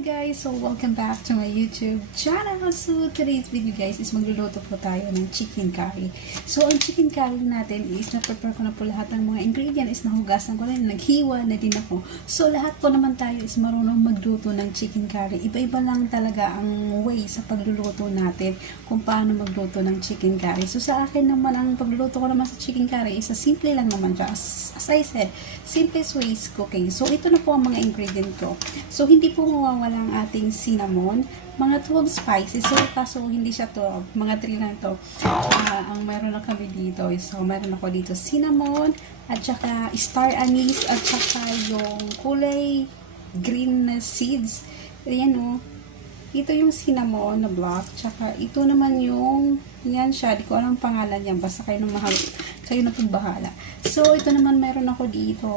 guys! So, welcome back to my YouTube channel. So, today's video guys is magluluto po tayo ng chicken curry. So, ang chicken curry natin is na-prepare ko na po lahat ng mga ingredients, is nahugasan ko rin, naghiwa na din ako. So, lahat po naman tayo is marunong magluto ng chicken curry. Iba-iba lang talaga ang way sa pagluluto natin kung paano magluto ng chicken curry. So, sa akin naman, ang pagluluto ko naman sa chicken curry is simple lang naman siya. As I said, simplest ways cooking. So, ito na po ang mga ingredient ko. So, hindi po mawawala ang ating cinnamon. Mga 12 spices. So, kaso hindi siya 12. Mga 3 lang ito. Ang meron na kami dito. So, meron ako dito cinnamon, at saka star anise, at saka yung kulay green na seeds. Ayan o. Ito yung cinnamon na block. Tsaka ito naman yung, yan siya. Di ko alam pangalan yan. Basta kayo na mahal. Kayo na pagbahala. So, ito naman meron ako dito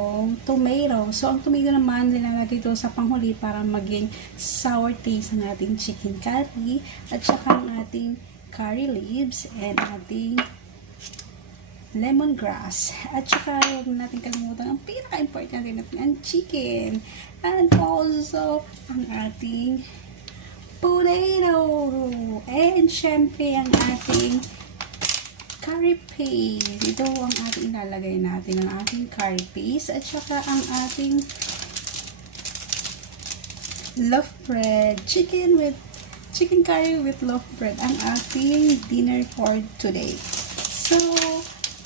tomato. So, ang tomato naman nilalagay ito sa panghuli para maging sour taste ang ating chicken curry. At saka ang ating curry leaves and ating lemongrass. At saka huwag natin kalimutan ang pinaka-important natin ang chicken. And also ang ating potato. And syempre ang ating curry paste. Ito ang ating ilalagay natin, ang ating curry paste. At saka ang ating loaf bread. Chicken curry with loaf bread. Ang ating dinner for today. So,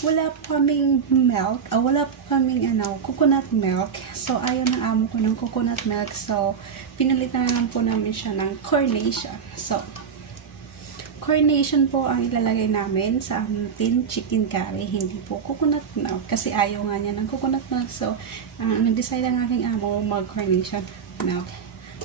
wala po kaming milk. Wala po kaming coconut milk. So, ayaw ng amo ko ng coconut milk. So, pinalitan na lang po namin siya ng Carnation. So, Carnation po ang ilalagay namin sa ating chicken curry. Hindi po coconut milk. Kasi ayaw nga niya ng coconut milk. So, nag-decide ang aking amo mag-Carnation milk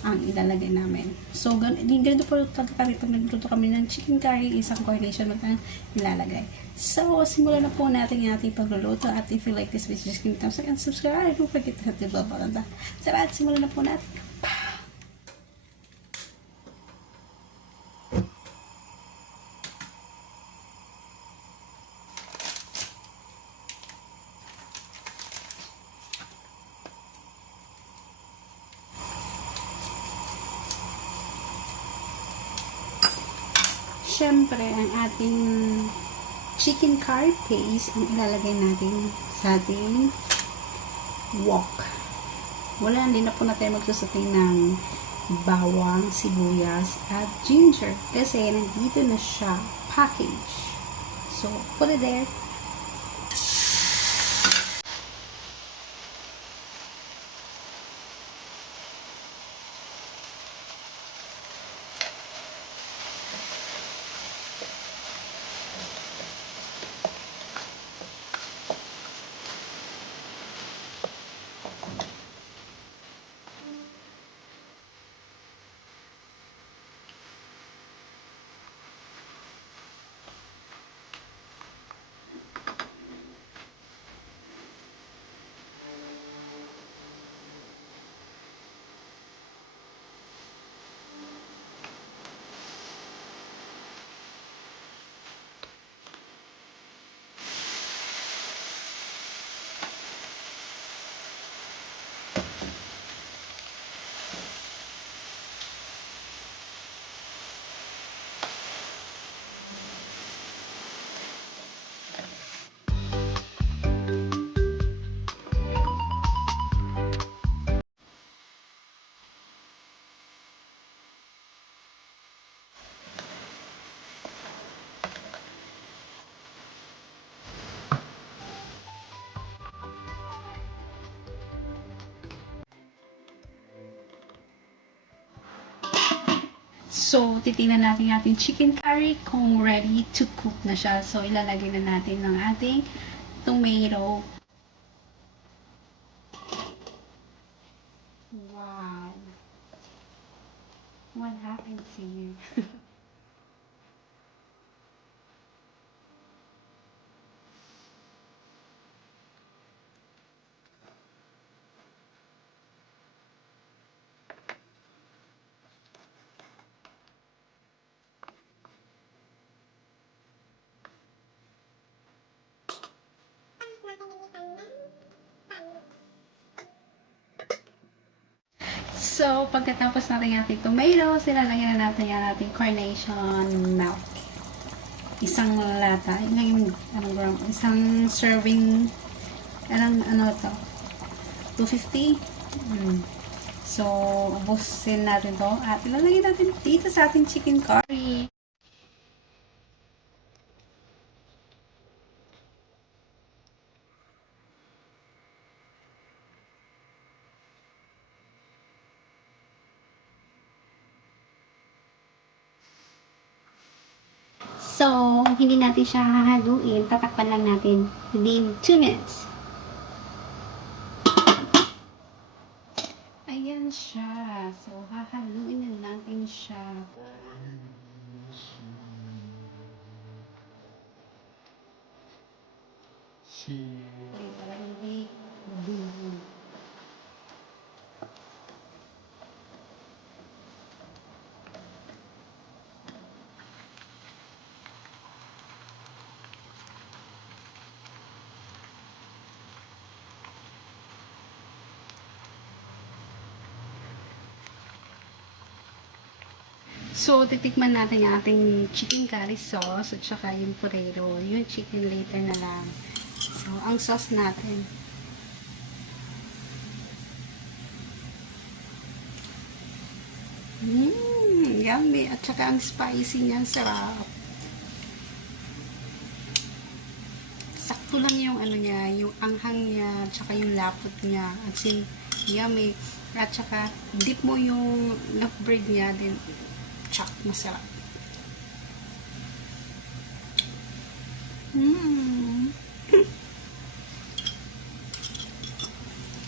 ang ilalagay namin. So, ganito po kami pag nagluto kami ng chicken curry, isang Carnation milk ang ilalagay. So, simulan na po natin yung ating pagluluto. At if you like this video, just give me thumbs up and subscribe. Don't forget to hit the bell button. Tara, simulan na po natin. Siyempre, ang ating chicken curry paste ang ilalagay natin sa ating wok. Wala, hindi na po natin magsusutay ng bawang, sibuyas, at ginger. Kasi nandito na siya package. So, put it there. So, titingnan natin yung ating chicken curry kung ready to cook na siya. So, ilalagay na natin ng ating tomato. Wow! What happened to you? So, pagkatapos natin yung ating tomato, silalagyan na natin yung ating carnation milk. Isang lata. Isang serving, ano to? 250? So, ubusin natin to at ilalagay natin dito sa ating chicken curry. So, hindi natin siya hahaluin. Tatakpan lang natin within 2 minutes. Ayan siya. So, hahaluin na natin siya. Para hindi mabuhol. So, titikman natin yung ating chicken curry sauce at saka yung potato. Yung chicken later na lang. So, ang sauce natin. Yummy. At saka ang spicy niya, sarap. Sakto lang yung ano niya, yung anghang niya, at saka yung lapot niya. At yummy. At saka, dip mo yung lovebird niya, din tsak, masarap.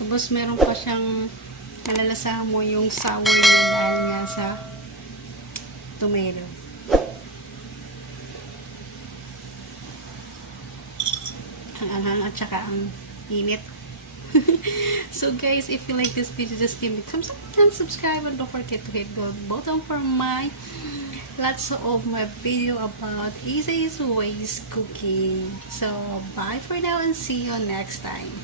Tapos meron pa siyang malalasahan mo yung sour niya dahil nga sa tomato. Ang anghang at saka ang init. So guys, if you like this video, just give me a thumbs up and subscribe, and don't forget to hit the button for my lots of my video about easy ways cooking. So bye for now and see you next time.